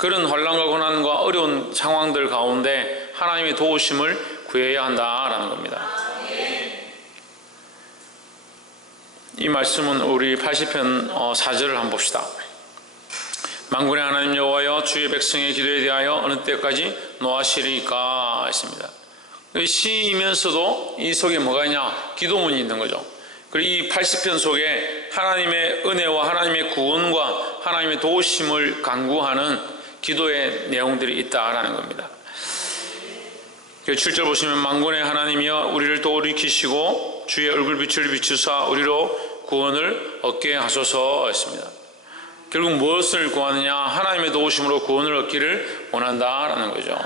그런 환난과 고난과 어려운 상황들 가운데 하나님의 도우심을 구해야 한다라는 겁니다. 이 말씀은 우리 80편 4절을 한번 봅시다. 만군의 하나님 여호와여, 주의 백성의 기도에 대하여 어느 때까지 노하시리까 했습니다. 시이면서도 이 속에 뭐가 있냐? 기도문이 있는 거죠. 그리고 이 80편 속에 하나님의 은혜와 하나님의 구원과 하나님의 도우심을 간구하는 기도의 내용들이 있다라는 겁니다. 7절 보시면 만군의 하나님이여 우리를 돌이키시고 주의 얼굴빛을 비추사 우리로 구원을 얻게 하소서 했습니다. 결국 무엇을 구하느냐? 하나님의 도우심으로 구원을 얻기를 원한다라는 거죠.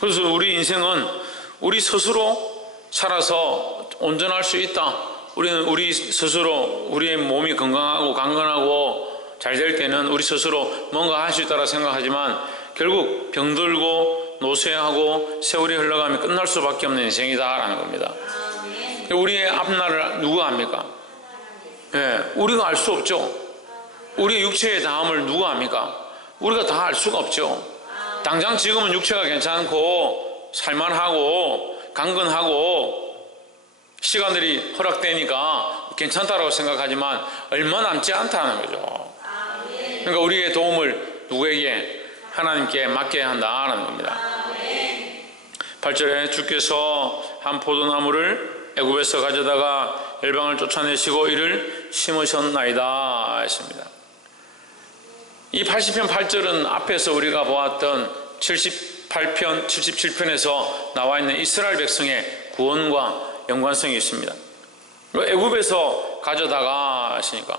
그래서 우리 인생은 우리 스스로 살아서 온전할 수 있다. 우리는 우리 스스로 우리의 몸이 건강하고 강건하고 잘 될 때는 우리 스스로 뭔가 할 수 있다고 생각하지만 결국 병들고 노쇠하고 세월이 흘러가면 끝날 수밖에 없는 인생이다라는 겁니다. 우리의 앞날을 누가 압니까? 우리가 알 수 없죠. 우리의 육체의 다음을 누가 압니까? 우리가 다 알 수가 없죠. 당장 지금은 육체가 괜찮고 살만하고 강건하고 시간들이 허락되니까 괜찮다고 생각하지만 얼마 남지 않다는 거죠. 그러니까 우리의 도움을 누구에게? 하나님께 맡겨야 한다는 겁니다. 8절에 주께서 한 포도나무를 애굽에서 가져다가 열방을 쫓아내시고 이를 심으셨나이다 했습니다. 이 80편 8절은 앞에서 우리가 보았던 78편, 77편에서 나와 있는 이스라엘 백성의 구원과 연관성이 있습니다. 애굽에서 가져다가 하시니까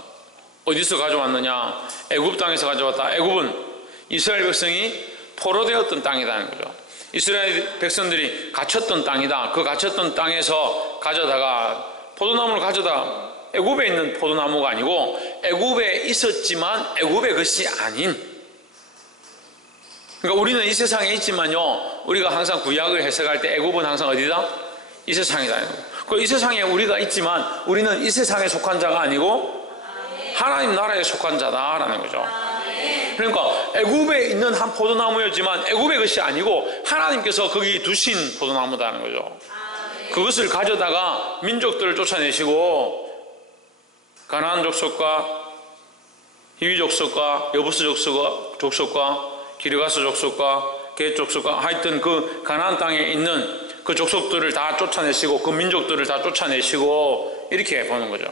어디서 가져왔느냐? 애굽 땅에서 가져왔다. 애굽은 이스라엘 백성이 포로되었던 땅이라는 거죠. 이스라엘 백성들이 갇혔던 땅이다. 그 갇혔던 땅에서 가져다가 포도나무를 가져다 애굽에 있는 포도나무가 아니고 애굽에 있었지만 애굽의 것이 아닌, 그러니까 우리는 이 세상에 있지만요, 우리가 항상 구약을 해석할 때 애굽은 항상 어디다? 이 세상이다. 이 세상에 우리가 있지만 우리는 이 세상에 속한 자가 아니고 하나님 나라에 속한 자다라는 거죠. 그러니까 애굽에 있는 한 포도나무였지만 애굽의 것이 아니고 하나님께서 거기 두신 포도나무다는 거죠. 그것을 가져다가 민족들을 쫓아내시고 가나안 족속과 히위 족속과 여부스 족속과 기르가스 족속과 겟 족속과 하여튼 그 가나안 땅에 있는 그 족속들을 다 쫓아내시고 그 민족들을 다 쫓아내시고 이렇게 보는 거죠.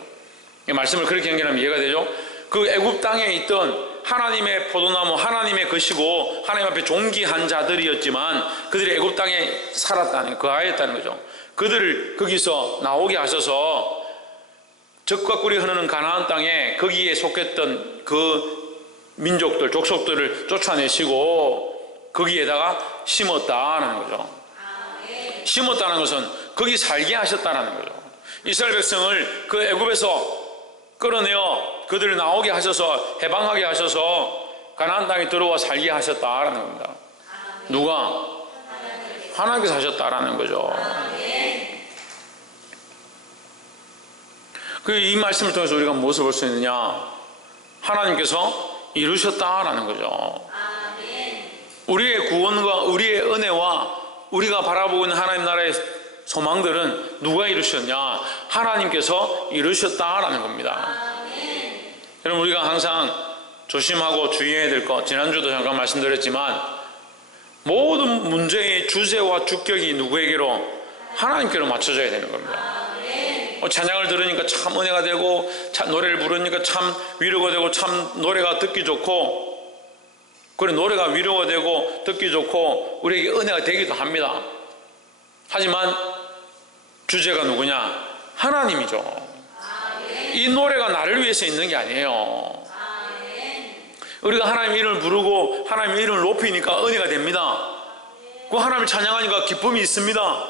이 말씀을 그렇게 연결하면 이해가 되죠. 그 애굽 땅에 있던 하나님의 포도나무, 하나님의 것이고 하나님 앞에 존귀한 자들이었지만 그들이 애굽 땅에 살았다는, 거하였다는 거죠. 그들을 거기서 나오게 하셔서 적과 꿀이 흐르는 가나안 땅에 거기에 속했던 그 민족들, 족속들을 쫓아내시고 거기에다가 심었다는 거죠. 심었다는 것은 거기 살게 하셨다는 거죠. 이스라엘 백성을 그 애굽에서 끌어내어 그들을 나오게 하셔서 해방하게 하셔서 가나안 땅에 들어와 살게 하셨다라는 겁니다. 누가? 하나님께서 하셨다라는 거죠. 이 말씀을 통해서 우리가 무엇을 볼 수 있느냐? 하나님께서 이루셨다라는 거죠. 우리의 구원과 우리의 은혜와 우리가 바라보고 있는 하나님 나라의 소망들은 누가 이루셨냐? 하나님께서 이루셨다라는 겁니다. 여러분, 우리가 항상 조심하고 주의해야 될 것, 지난주도 잠깐 말씀드렸지만 모든 문제의 주제와 주격이 누구에게로? 하나님께로 맞춰져야 되는 겁니다. 찬양을 들으니까 참 은혜가 되고 노래를 부르니까 참 위로가 되고 참 노래가 듣기 좋고, 그래 노래가 위로가 되고 듣기 좋고 우리에게 은혜가 되기도 합니다. 하지만 주제가 누구냐? 하나님이죠. 이 노래가 나를 위해서 있는 게 아니에요. 우리가 하나님의 이름을 부르고 하나님의 이름을 높이니까 은혜가 됩니다. 그 하나님을 찬양하니까 기쁨이 있습니다.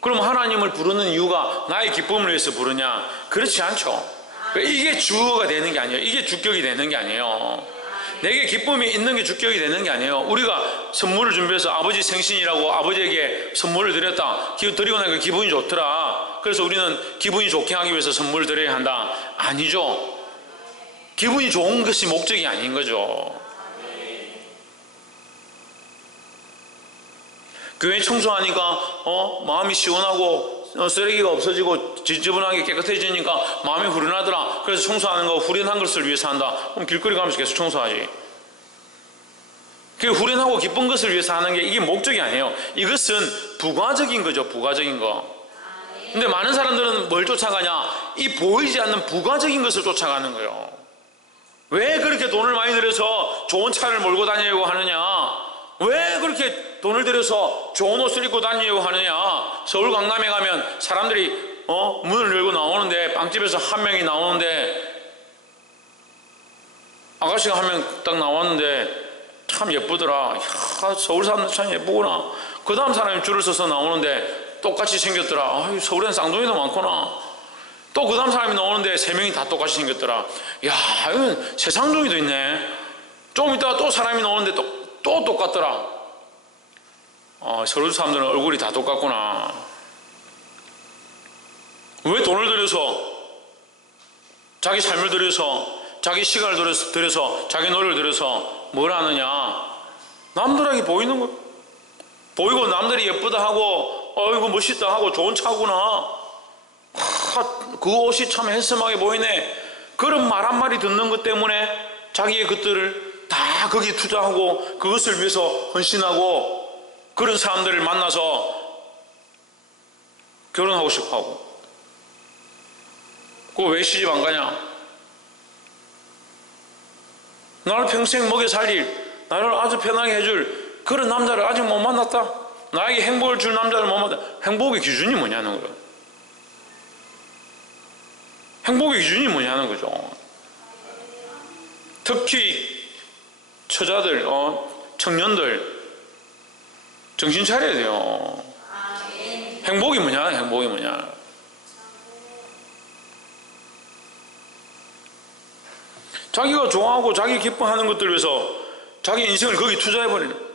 그럼 하나님을 부르는 이유가 나의 기쁨을 위해서 부르냐? 그렇지 않죠. 이게 주어가 되는 게 아니에요. 이게 주격이 되는 게 아니에요. 내게 기쁨이 있는 게 주격이 되는 게 아니에요. 우리가 선물을 준비해서 아버지 생신이라고 아버지에게 선물을 드렸다. 드리고 나니까 기분이 좋더라. 그래서 우리는 기분이 좋게 하기 위해서 선물을 드려야 한다. 아니죠. 기분이 좋은 것이 목적이 아닌 거죠. 교회 청소하니까 마음이 시원하고 쓰레기가 없어지고 지저분하게 깨끗해지니까 마음이 후련하더라. 그래서 청소하는 거 후련한 것을 위해서 한다. 그럼 길거리 가면서 계속 청소하지. 그 후련하고 기쁜 것을 위해서 하는 게 이게 목적이 아니에요. 이것은 부가적인 거죠. 부가적인 거. 근데 많은 사람들은 뭘 쫓아가냐? 이 보이지 않는 부가적인 것을 쫓아가는 거예요. 왜 그렇게 돈을 많이 들여서 좋은 차를 몰고 다니려고 하느냐? 왜 그렇게 돈을 들여서 좋은 옷을 입고 다니려고 하느냐? 서울 강남에 가면 사람들이 문을 열고 나오는데, 빵집에서 한 명이 나오는데 아가씨가 한 명 딱 나왔는데 참 예쁘더라. 야, 서울 사람들 참 예쁘구나. 그 다음 사람이 줄을 서서 나오는데 똑같이 생겼더라. 아유, 서울엔 쌍둥이도 많구나. 또 그 다음 사람이 나오는데 3명이 다 똑같이 생겼더라. 야, 이건 세상둥이도 있네. 조금 있다가 또 사람이 나오는데 또 똑같더라. 서울 사람들은 얼굴이 다 똑같구나. 왜 돈을 들여서, 자기 삶을 들여서, 자기 시간을 들여서, 자기 노력을 들여서 뭘 하느냐? 남들에게 보이는 거. 보이고 남들이 예쁘다 하고 이거 멋있다 하고 좋은 차구나. 그 옷이 참 핸섬하게 보이네. 그런 말 한마디 듣는 것 때문에 자기의 것들을 다 거기에 투자하고 그것을 위해서 헌신하고 그런 사람들을 만나서 결혼하고 싶어 하고. 그거 왜 시집 안 가냐? 나를 평생 먹여 살릴, 나를 아주 편하게 해줄 그런 남자를 아직 못 만났다. 나에게 행복을 줄 남자를 못 만났다. 행복의 기준이 뭐냐는 거예요. 행복의 기준이 뭐냐는 거죠. 특히 처자들, 청년들 정신 차려야 돼요. 행복이 뭐냐? 행복이 뭐냐? 자기가 좋아하고 자기 기뻐하는 것들 위해서 자기 인생을 거기 투자해버리는.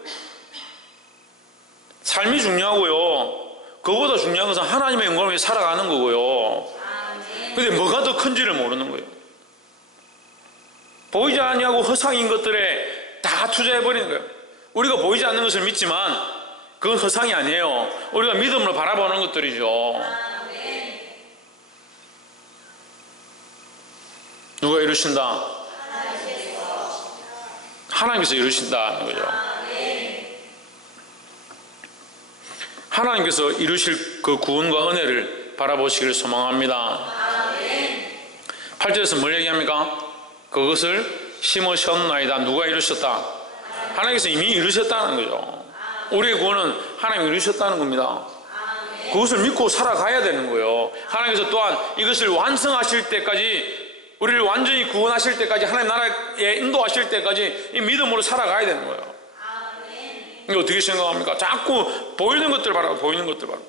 삶이 중요하고요. 그거보다 중요한 것은 하나님의 영광을 위해 살아가는 거고요. 근데 뭐가 더 큰지를 모르는 거예요. 보이지 않냐고 허상인 것들에 다 투자해버리는 거예요. 우리가 보이지 않는 것을 믿지만 그건 허상이 아니에요. 우리가 믿음으로 바라보는 것들이죠. 누가 이루신다? 하나님께서 이루신다는 거죠. 하나님께서 이루실 그 구원과 은혜를 바라보시기를 소망합니다. 8절에서 뭘 얘기합니까? 그것을 심으셨나이다. 누가 이루셨다? 하나님께서 이미 이루셨다는 거죠. 우리의 구원은 하나님이 이루셨다는 겁니다. 그것을 믿고 살아가야 되는 거예요. 하나님께서 또한 이것을 완성하실 때까지, 우리를 완전히 구원하실 때까지, 하나님 나라에 인도하실 때까지 이 믿음으로 살아가야 되는 거예요. 이거 어떻게 생각합니까? 자꾸 보이는 것들 바라고, 보이는 것들 바라고.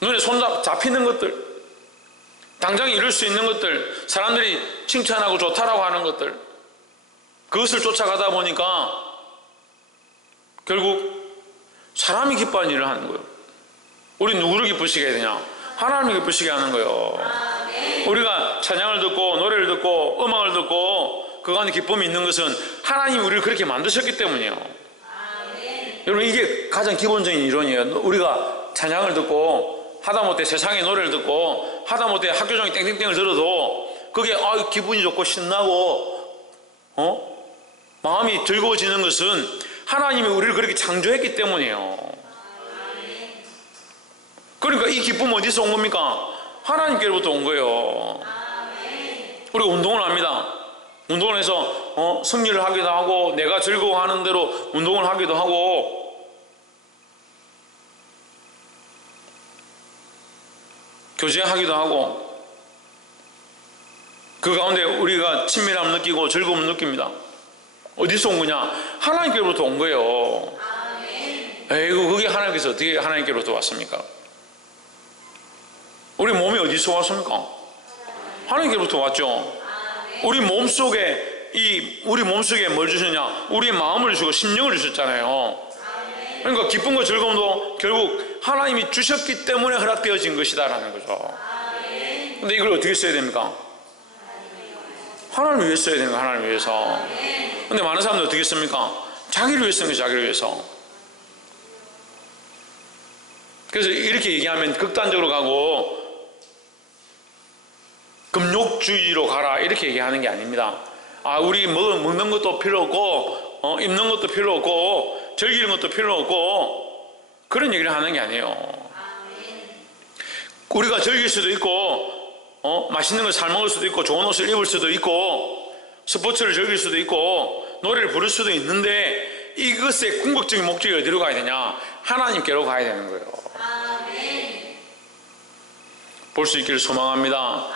눈에 손 잡히는 것들, 당장 이룰 수 있는 것들, 사람들이 칭찬하고 좋다라고 하는 것들, 그것을 쫓아가다 보니까 결국 사람이 기뻐하는 일을 하는 거예요. 우리 누구를 기쁘시게 해야 되냐? 하나님을 기쁘시게 하는 거예요. 우리가 찬양을 듣고 노래를 듣고 음악을 듣고 그 가운데 기쁨이 있는 것은 하나님이 우리를 그렇게 만드셨기 때문이에요. 여러분, 이게 가장 기본적인 이론이에요. 우리가 찬양을 듣고 하다못해 세상의 노래를 듣고 하다못해 학교 종이 땡땡땡을 들어도 그게 기분이 좋고 신나고 마음이 즐거워지는 것은 하나님이 우리를 그렇게 창조했기 때문이에요. 그러니까 이 기쁨은 어디서 온 겁니까? 하나님께로부터 온 거예요. 우리가 운동을 합니다. 운동을 해서 승리를 하기도 하고 내가 즐거워하는 대로 운동을 하기도 하고 교제하기도 하고 그 가운데 우리가 친밀함을 느끼고 즐거움을 느낍니다. 어디서 온 거냐? 하나님께로부터 온 거예요. 에이구, 그게 하나님께서 어떻게 하나님께로부터 왔습니까? 우리 몸이 어디서 왔습니까? 하나님께로부터 왔죠. 우리 몸속에 뭘 주셨냐? 우리의 마음을 주고 심령을 주셨잖아요. 그러니까 기쁨과 즐거움도 결국 하나님이 주셨기 때문에 허락되어진 것이다라는 거죠. 근데 이걸 어떻게 써야 됩니까? 하나님을 위해서 써야 되는 거예요. 하나님을 위해서. 근데 많은 사람들 어떻게 씁니까? 자기를 위해서 쓰는 거예요. 자기를 위해서. 그래서 이렇게 얘기하면 극단적으로 가고 금욕주의로 가라 이렇게 얘기하는 게 아닙니다. 우리 먹는 것도 필요 없고 입는 것도 필요 없고 즐기는 것도 필요 없고 그런 얘기를 하는 게 아니에요. 우리가 즐길 수도 있고 맛있는 걸 잘 먹을 수도 있고 좋은 옷을 입을 수도 있고 스포츠를 즐길 수도 있고 노래를 부를 수도 있는데 이것의 궁극적인 목적이 어디로 가야 되냐? 하나님께로 가야 되는 거예요. 볼 수 있기를 소망합니다.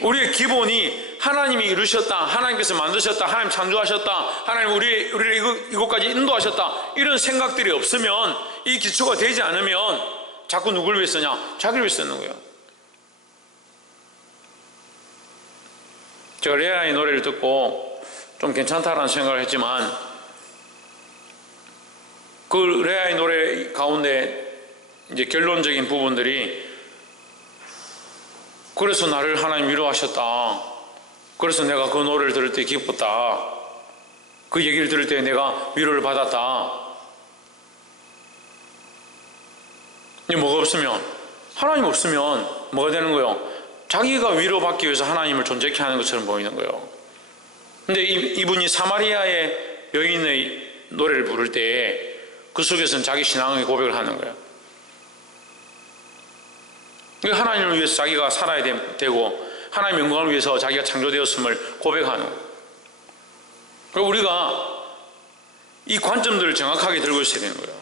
우리의 기본이 하나님이 이루셨다, 하나님께서 만드셨다, 하나님 창조하셨다, 하나님 우리를 이곳까지 인도하셨다, 이런 생각들이 없으면, 이 기초가 되지 않으면 자꾸 누굴 위해 쓰냐? 자기를 위해 쓰는 거예요. 제가 레아의 노래를 듣고 좀 괜찮다라는 생각을 했지만, 그 레아의 노래 가운데 이제 결론적인 부분들이, 그래서 나를 하나님 위로하셨다, 그래서 내가 그 노래를 들을 때 기뻤다, 그 얘기를 들을 때 내가 위로를 받았다. 이 뭐가 없으면, 하나님 없으면 뭐가 되는 거예요? 자기가 위로받기 위해서 하나님을 존재케 하는 것처럼 보이는 거예요. 근데 이분이 사마리아의 여인의 노래를 부를 때 그 속에서는 자기 신앙의 고백을 하는 거예요. 하나님을 위해서 자기가 살아야 되고 하나님의 영광을 위해서 자기가 창조되었음을 고백하는 거예요. 그리고 우리가 이 관점들을 정확하게 들고 있어야 되는 거예요.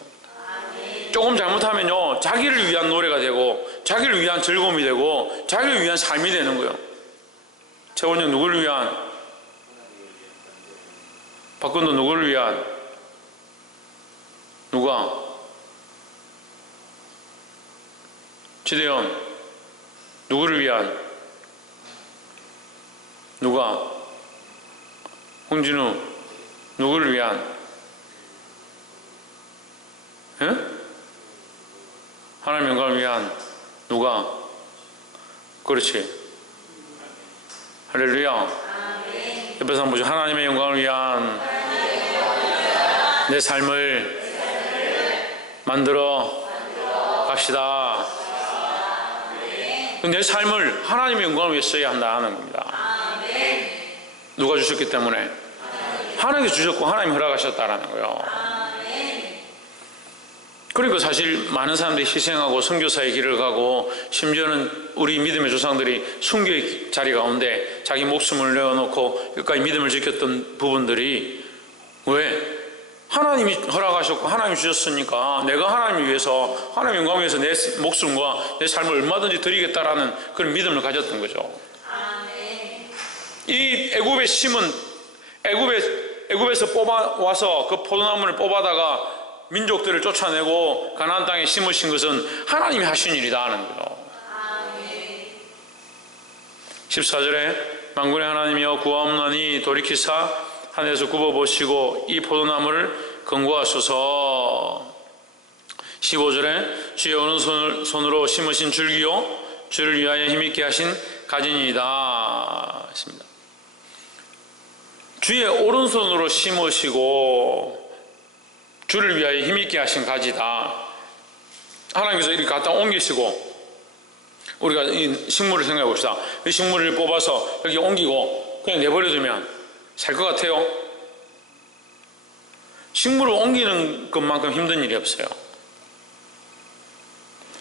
조금 잘못하면요, 자기를 위한 노래가 되고 자기를 위한 즐거움이 되고 자기를 위한 삶이 되는 거예요. 최원영 누구를 위한? 박근도 누구를 위한? 누가? 지대현 누구를 위한? 누가? 홍진우 누구를 위한? 예? 하나님의 영광을 위한? 누가? 그렇지. 할렐루야. 옆에서 한번 보죠. 하나님의 영광을 위한 내 삶을 만들어 갑시다. 내 삶을 하나님의 영광을 위해 써야 한다는 겁니다. 누가 주셨기 때문에? 하나님이 주셨고 하나님이 허락하셨다라는 거예요. 그러니까 사실 많은 사람들이 희생하고 선교사의 길을 가고, 심지어는 우리 믿음의 조상들이 순교의 자리 가운데 자기 목숨을 내어놓고 끝까지 믿음을 지켰던 부분들이, 왜? 하나님이 허락하셨고 하나님이 주셨으니까 내가 하나님을 위해서, 하나님의 영광을 위해서 내 목숨과 내 삶을 얼마든지 드리겠다라는 그런 믿음을 가졌던 거죠. 이 애굽의 심은, 애굽에서 뽑아와서 그 포도나무를 뽑아다가 민족들을 쫓아내고 가나안 땅에 심으신 것은 하나님이 하신 일이다 하는 거예요. 14절에 만군의 하나님이여 구하옵나니 돌이키사 하늘에서 굽어보시고 이 포도나무를 건고하소서. 15절에 주의 오른손으로 심으신 줄기요 주를 위하여 힘있게 하신 가진이다 했습니다. 주의 오른손으로 심으시고 주를 위하여 힘있게 하신 가지다. 하나님께서 이렇게 갖다 옮기시고, 우리가 이 식물을 생각해 봅시다. 이 식물을 뽑아서 여기 옮기고 그냥 내버려두면 살 것 같아요? 식물을 옮기는 것만큼 힘든 일이 없어요.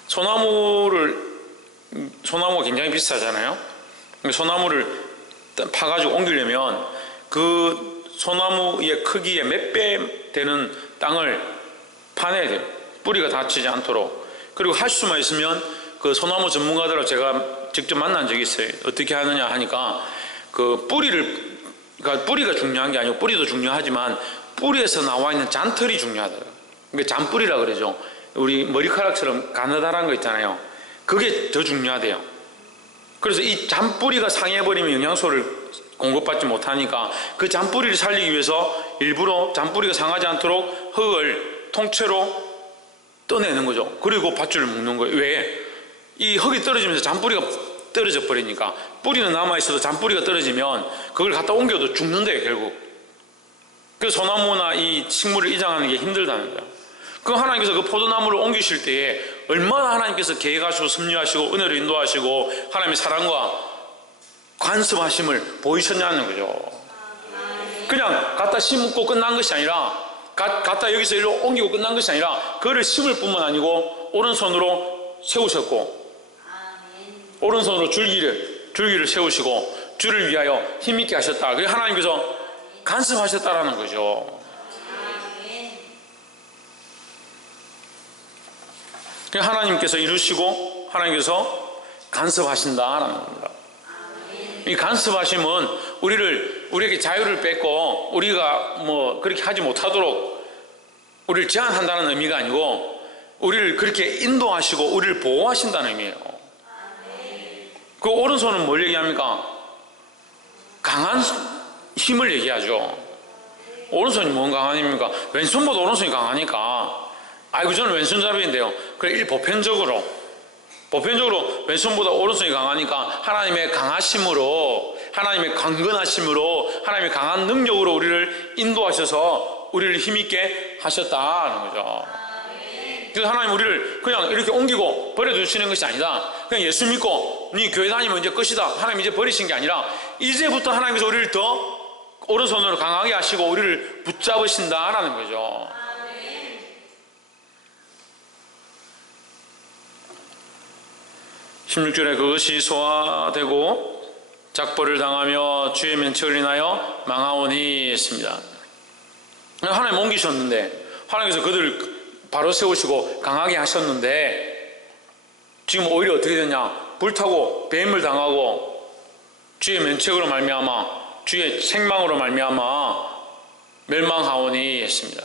소나무가 굉장히 비싸잖아요. 소나무를 파가지고 옮기려면 그 소나무의 크기의 몇 배 되는 땅을 파내야 돼요. 뿌리가 다치지 않도록. 그리고 할 수만 있으면 그 소나무 전문가들하고 제가 직접 만난 적이 있어요. 어떻게 하느냐 하니까 그 뿌리가 중요한 게 아니고, 뿌리도 중요하지만 뿌리에서 나와 있는 잔털이 중요하다. 그러니까 잔뿌리라 그러죠. 우리 머리카락처럼 가느다란 거 있잖아요. 그게 더 중요하대요. 그래서 이 잔뿌리가 상해버리면 영양소를 공급받지 못하니까 그 잔뿌리를 살리기 위해서 일부러 잔뿌리가 상하지 않도록 흙을 통째로 떠내는 거죠. 그리고 밧줄을 묶는 거예요. 왜? 이 흙이 떨어지면서 잔뿌리가 떨어져 버리니까. 뿌리는 남아있어도 잔뿌리가 떨어지면 그걸 갖다 옮겨도 죽는데요, 결국. 그래서 소나무나 이 식물을 이장하는 게 힘들다는 거예요. 그 하나님께서 그 포도나무를 옮기실 때에 얼마나 하나님께서 계획하시고 섭리하시고 은혜로 인도하시고 하나님의 사랑과 관습하심을 보이셨냐는 거죠. 그냥 갖다 심고 끝난 것이 아니라, 갖다 여기서 일로 옮기고 끝난 것이 아니라 그를 심을 뿐만 아니고 오른손으로 세우셨고, 오른손으로 줄기를 세우시고 주를 위하여 힘있게 하셨다. 그래서 하나님께서 간섭하셨다라는 거죠. 하나님께서 이루시고 하나님께서 간섭하신다라는 겁니다. 이 간섭하심은 우리에게 자유를 뺏고 우리가 뭐 그렇게 하지 못하도록 우리를 제한한다는 의미가 아니고, 우리를 그렇게 인도하시고 우리를 보호하신다는 의미예요. 그 오른손은 뭘 얘기합니까? 강한 힘을 얘기하죠. 오른손이 뭔 강한 힘입니까? 왼손보다 오른손이 강하니까. 아이고, 저는 왼손잡이인데요. 그래, 보편적으로 왼손보다 오른손이 강하니까 하나님의 강하심으로, 하나님의 강건하심으로, 하나님의 강한 능력으로 우리를 인도하셔서 우리를 힘있게 하셨다는 거죠. 그래서 하나님 우리를 그냥 이렇게 옮기고 버려두시는 것이 아니다. 그냥 예수 믿고 네 교회 다니면 이제 끝이다, 하나님 이제 버리신 게 아니라, 이제부터 하나님께서 우리를 더 오른손으로 강하게 하시고 우리를 붙잡으신다라는 거죠. 16절에 그것이 소화되고 작벌을 당하며 주의 면책을 인하여 망하오니 했습니다. 하나님 옮기셨는데, 하나님께서 그들을 바로 세우시고 강하게 하셨는데, 지금 오히려 어떻게 됐냐? 불타고 뱀을 당하고 주의 면책으로 말미암아, 주의 생망으로 말미암아 멸망하오니 했습니다.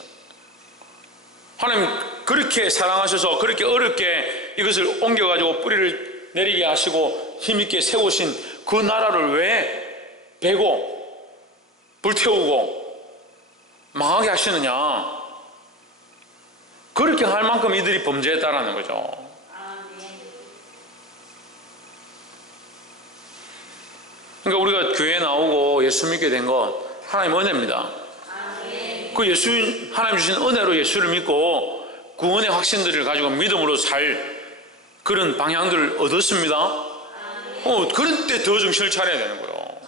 하나님 그렇게 사랑하셔서 그렇게 어렵게 이것을 옮겨가지고 뿌리를 내리게 하시고 힘있게 세우신 그 나라를 왜 베고 불태우고 망하게 하시느냐? 그렇게 할 만큼 이들이 범죄했다라는 거죠. 그러니까 우리가 교회에 나오고 예수 믿게 된 것 하나님 은혜입니다. 그 하나님 주신 은혜로 예수를 믿고 구원의 확신들을 가지고 믿음으로 살 그런 방향들을 얻었습니다. 그런 때 더 정신을 차려야 되는 거예요.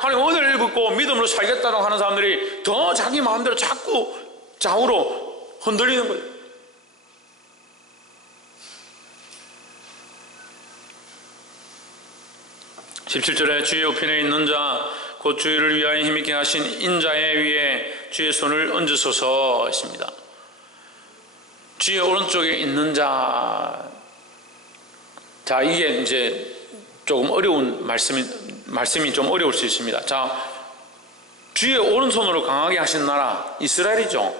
하나님 은혜를 입고 믿음으로 살겠다고 하는 사람들이 더 자기 마음대로 자꾸 좌우로 흔들리는 거예요. (17절에) 주의 우편에 있는 자 곧 주를 위하여 힘있게 하신 인자의 위에 주의 손을 얹으소서 했습니다. 주의 오른쪽에 있는 자, 이게 이제 조금 어려운 말씀이 좀 어려울 수 있습니다. 자, 주의 오른손으로 강하게 하신 나라 이스라엘이죠.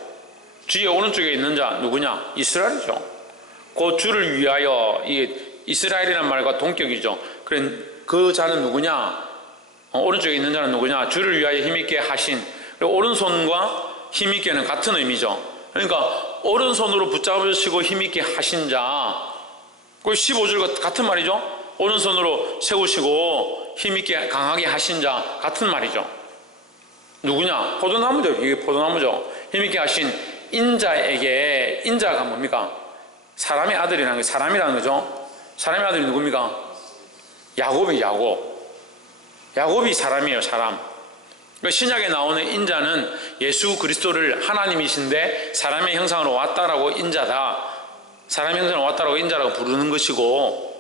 주의 오른쪽에 있는 자 누구냐? 이스라엘이죠. 그 주를 위하여, 이게 이스라엘이라는 말과 동격이죠. 그래, 그 자는 누구냐? 오른쪽에 있는 자는 누구냐? 주를 위하여 힘있게 하신. 오른손과 힘있게는 같은 의미죠. 그러니까 오른손으로 붙잡으시고 힘있게 하신 자, 그 15절과 같은 말이죠. 오른손으로 세우시고 힘있게 강하게 하신 자 같은 말이죠. 누구냐? 포도나무죠. 이게 포도나무죠. 힘있게 하신 인자에게, 인자가 뭡니까? 사람의 아들이라는 게, 사람이라는 거죠. 사람의 아들이 누굽니까? 야곱이 사람이에요. 사람. 신약에 나오는 인자는 예수 그리스도를 하나님이신데 사람의 형상으로 왔다라고 인자다, 사람의 형상으로 왔다라고 인자라고 부르는 것이고,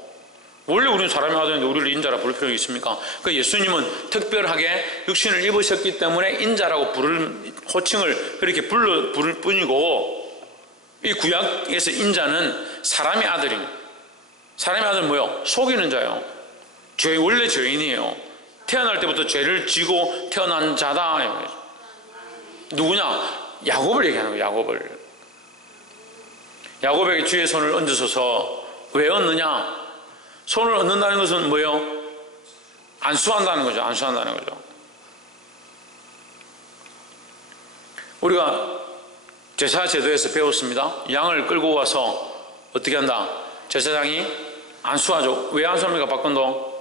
원래 우리는 사람의 아들인데 우리를 인자라 부를 필요가 있습니까? 그 예수님은 특별하게 육신을 입으셨기 때문에 인자라고 부를 호칭을 그렇게 부를 뿐이고, 이 구약에서 인자는 사람의 아들입니다. 사람의 아들은 뭐요? 속이는 자요. 원래 죄인이에요. 태어날 때부터 죄를 지고 태어난 자다. 누구냐? 야곱을 얘기하는 거예요. 야곱을. 야곱에게 주의 손을 얹으소서. 왜 얹느냐? 손을 얹는다는 것은 뭐예요? 안수한다는 거죠. 안수한다는 거죠. 우리가 제사 제도에서 배웠습니다. 양을 끌고 와서 어떻게 한다? 제사장이 안수하죠. 왜 안수합니까? 박건도?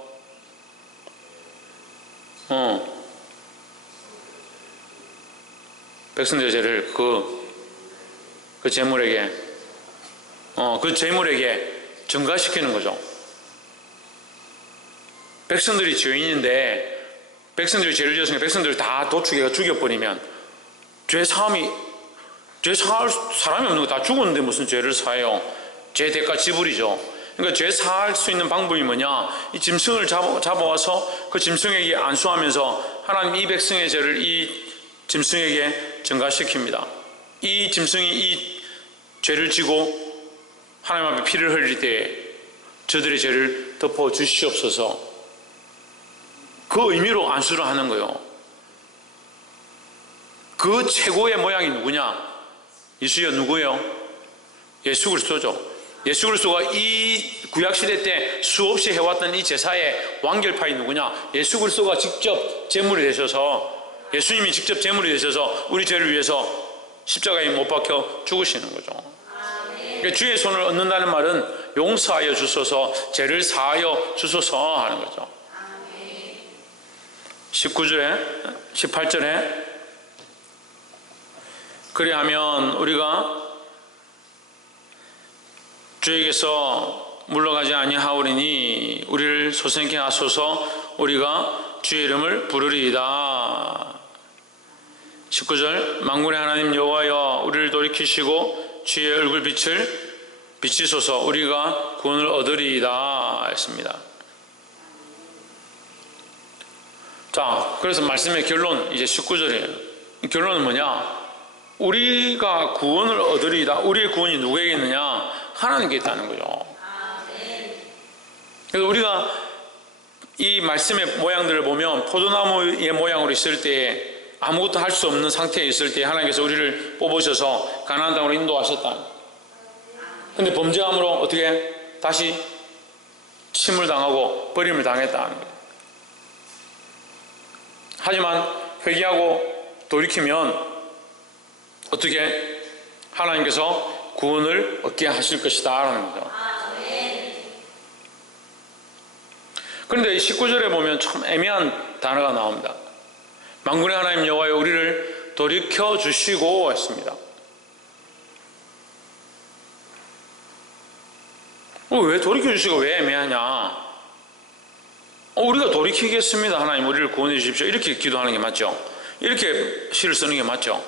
백성들의 죄를 그 재물에게 전가시키는 거죠. 백성들이 죄인인데 백성들이 죄를 지었으니까 백성들을 다 도축해가 죽여버리면 죄 사할 사람이 없는 거, 다 죽었는데 무슨 죄를 사요? 죄 대가 지불이죠. 그러니까 죄 사할 수 있는 방법이 뭐냐? 이 짐승을 잡아와서 그 짐승에게 안수하면서 하나님 이 백성의 죄를 이 짐승에게 전가시킵니다. 이 짐승이 이 죄를 지고 하나님 앞에 피를 흘릴 때에 저들의 죄를 덮어 주시옵소서, 그 의미로 안수를 하는 거예요. 그 최고의 모양이 누구냐? 예수여 누구예요? 예수 그리스도죠. 예수 그리스도가 이 구약시대 때 수없이 해왔던 이 제사의 완결판이 누구냐? 예수 그리스도가 직접 제물이 되셔서, 예수님이 직접 제물이 되셔서 우리 죄를 위해서 십자가에 못 박혀 죽으시는 거죠. 그러니까 주의 손을 얻는다는 말은 용서하여 주소서, 죄를 사하여 주소서 하는 거죠. 19절에 18절에 그리하면 우리가 주에게서 물러가지 아니하오리니 우리를 소생케 하소서, 우리가 주의 이름을 부르리이다. 19절 만군의 하나님 여호와여, 우리를 돌이키시고 주의 얼굴빛을 비치소서, 우리가 구원을 얻으리이다 했습니다. 자, 그래서 말씀의 결론, 이제 19절이에요. 결론은 뭐냐? 우리가 구원을 얻으리이다. 우리의 구원이 누구에게 있느냐? 하나님께 있다는 거죠. 그래서 우리가 이 말씀의 모양들을 보면 포도나무의 모양으로 있을 때, 아무것도 할 수 없는 상태에 있을 때 하나님께서 우리를 뽑으셔서 가나안 땅으로 인도하셨다. 근데 범죄함으로 어떻게 다시 침을 당하고 버림을 당했다는 거예요. 하지만 회개하고 돌이키면 어떻게 하나님께서 구원을 얻게 하실 것이다 라는 거죠. 그런데 19절에 보면 참 애매한 단어가 나옵니다. 만군의 하나님 여호와여, 우리를 돌이켜 주시고 했습니다. 왜 돌이켜 주시고 왜 애매하냐? 우리가 돌이키겠습니다. 하나님 우리를 구원해 주십시오. 이렇게 기도하는 게 맞죠? 이렇게 시를 쓰는 게 맞죠?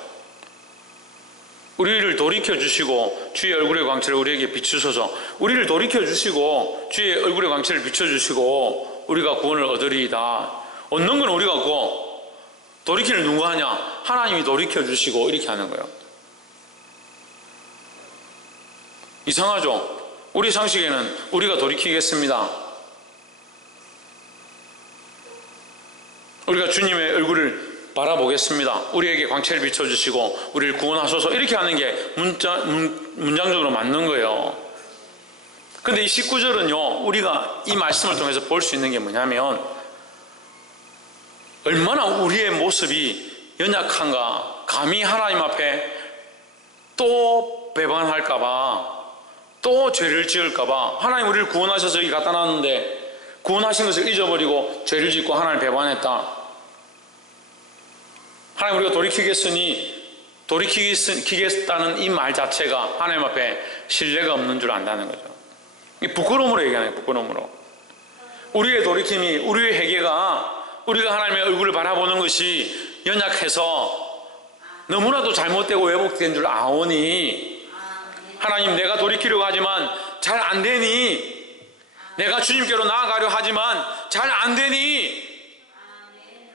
우리를 돌이켜 주시고 주의 얼굴의 광채를 우리에게 비추소서, 우리를 돌이켜 주시고 주의 얼굴의 광채를 비춰주시고 우리가 구원을 얻으리이다. 얻는 건 우리가 없고 돌이키는 누가 하냐? 하나님이 돌이켜 주시고 이렇게 하는 거예요. 이상하죠? 우리 상식에는 우리가 돌이키겠습니다, 우리가 주님의 얼굴을 바라보겠습니다, 우리에게 광채를 비춰주시고 우리를 구원하소서, 이렇게 하는 게 문장적으로 맞는 거예요. 근데 이 19절은요, 우리가 이 말씀을 통해서 볼 수 있는 게 뭐냐면 얼마나 우리의 모습이 연약한가, 감히 하나님 앞에 또 배반할까봐, 또 죄를 지을까봐. 하나님 우리를 구원하셔서 여기 갖다 놨는데 구원하신 것을 잊어버리고 죄를 짓고 하나님을 배반했다. 하나님 우리가 돌이키겠다는 이 말 자체가 하나님 앞에 신뢰가 없는 줄 안다는 거죠. 부끄러움으로 얘기하는 거예요. 부끄러움으로. 우리의 돌이킴이, 우리의 회개가, 우리가 하나님의 얼굴을 바라보는 것이 연약해서 너무나도 잘못되고 왜곡된 줄 아오니, 하나님 내가 돌이키려고 하지만 잘 안 되니, 내가 주님께로 나아가려 하지만 잘 안 되니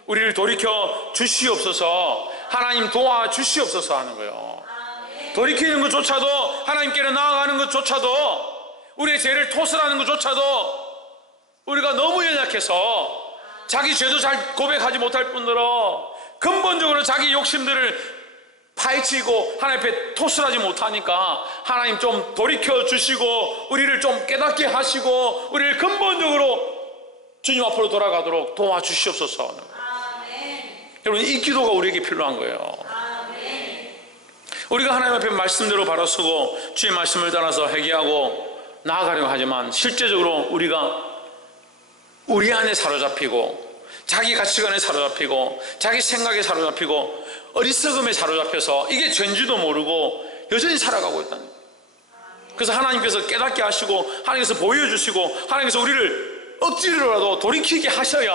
우리를 돌이켜 주시옵소서, 하나님 도와주시옵소서 하는 거예요. 돌이키는 것조차도, 하나님께로 나아가는 것조차도, 우리의 죄를 토설하는 것조차도 우리가 너무 연약해서 자기 죄도 잘 고백하지 못할 뿐더러 근본적으로 자기 욕심들을 파헤치고 하나님 앞에 토설하지 못하니까 하나님 좀 돌이켜 주시고 우리를 좀 깨닫게 하시고 우리를 근본적으로 주님 앞으로 돌아가도록 도와주시옵소서. 여러분, 이 기도가 우리에게 필요한 거예요. 우리가 하나님 앞에 말씀대로 바로 서고 주의 말씀을 따라서 회개하고 나아가려고 하지만 실제적으로 우리가 우리 안에 사로잡히고 자기 가치관에 사로잡히고 자기 생각에 사로잡히고 어리석음에 사로잡혀서 이게 죄인지도 모르고 여전히 살아가고 있다는 거예요. 그래서 하나님께서 깨닫게 하시고 하나님께서 보여주시고 하나님께서 우리를 억지로라도 돌이키게 하셔야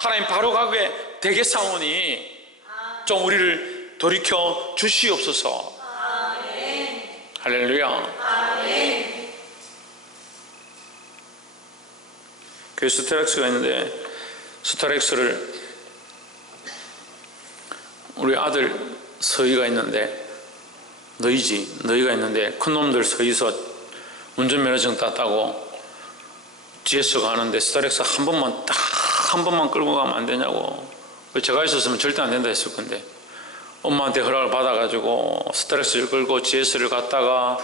하나님 바로 가게 되겠사오니 좀 우리를 돌이켜 주시옵소서. 할렐루야. 그 스타렉스가 있는데, 스타렉스를 우리 아들 서희가 있는데, 너희가 있는데 큰 놈들 서희서 운전면허증 땄다고 GS 가는데 스타렉스 한 번만 끌고 가면 안 되냐고. 제가 있었으면 절대 안 된다 했을 건데 엄마한테 허락을 받아가지고 스타렉스를 끌고 GS를 갔다가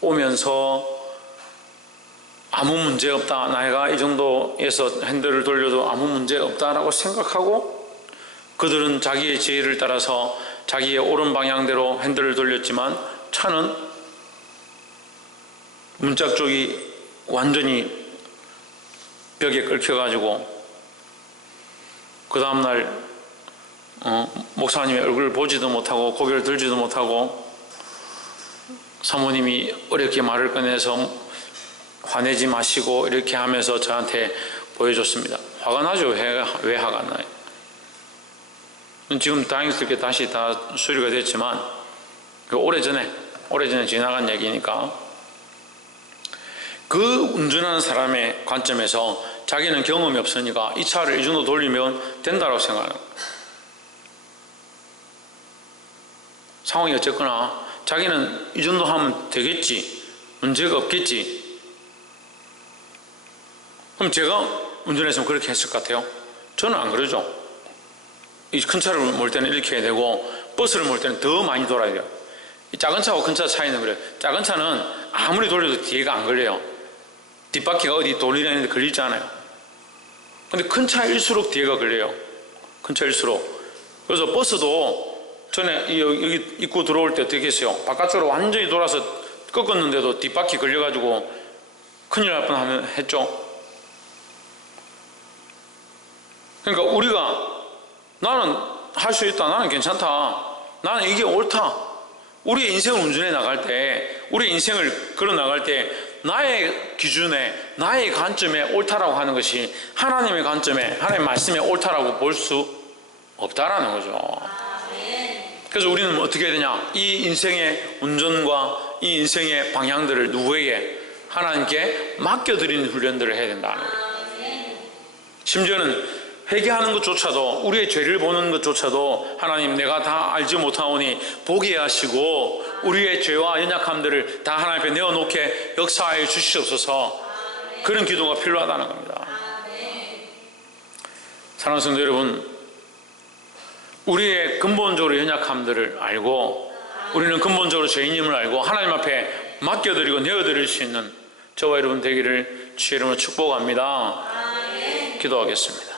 오면서 아무 문제 없다, 나이가 이 정도에서 핸들을 돌려도 아무 문제 없다라고 생각하고 그들은 자기의 지혜를 따라서 자기의 옳은 방향대로 핸들을 돌렸지만 차는 문짝 쪽이 완전히 벽에 긁혀가지고 그 다음날 목사님의 얼굴을 보지도 못하고 고개를 들지도 못하고 사모님이 어렵게 말을 꺼내서 화내지 마시고 이렇게 하면서 저한테 보여줬습니다. 화가 나죠. 왜 화가 나요? 지금 다행스럽게 다시 다 수리가 됐지만 오래전에 지나간 얘기니까 그 운전하는 사람의 관점에서 자기는 경험이 없으니까 이 차를 이 정도 돌리면 된다고 생각하는 거예요. 상황이 어쨌거나 자기는 이 정도 하면 되겠지, 문제가 없겠지. 그럼 제가 운전했으면 그렇게 했을 것 같아요? 저는 안 그러죠. 이 큰 차를 몰 때는 이렇게 해야 되고 버스를 몰 때는 더 많이 돌아야 돼요. 이 작은 차하고 큰 차 차이는 그래요. 작은 차는 아무리 돌려도 뒤에가 안 걸려요. 뒷바퀴가 어디 돌리려는데 걸리지 않아요. 근데 큰 차일수록 뒤에가 걸려요. 큰 차일수록. 그래서 버스도 전에 여기 입구 들어올 때 어떻게 했어요? 바깥쪽으로 완전히 돌아서 꺾었는데도 뒷바퀴 걸려가지고 큰일 날 뻔 했죠. 그러니까 우리가 나는 할 수 있다, 나는 괜찮다, 나는 이게 옳다. 우리의 인생을 운전해 나갈 때, 우리의 인생을 걸어 나갈 때 나의 기준에, 나의 관점에 옳다라고 하는 것이 하나님의 관점에, 하나님의 말씀에 옳다라고 볼 수 없다라는 거죠. 그래서 우리는 어떻게 해야 되냐? 이 인생의 운전과 이 인생의 방향들을 누구에게? 하나님께 맡겨드리는 훈련들을 해야 된다는 거예요. 심지어는 회개하는 것조차도, 우리의 죄를 보는 것조차도 하나님, 내가 다 알지 못하오니 보게 하시고 우리의 죄와 연약함들을 다 하나님 앞에 내어놓게 역사하여 주시옵소서. 그런 기도가 필요하다는 겁니다. 사랑하는 성도 여러분, 우리의 근본적으로 연약함들을 알고 우리는 근본적으로 죄인임을 알고 하나님 앞에 맡겨드리고 내어드릴 수 있는 저와 여러분 되기를 주의 이름으로 축복합니다. 기도하겠습니다.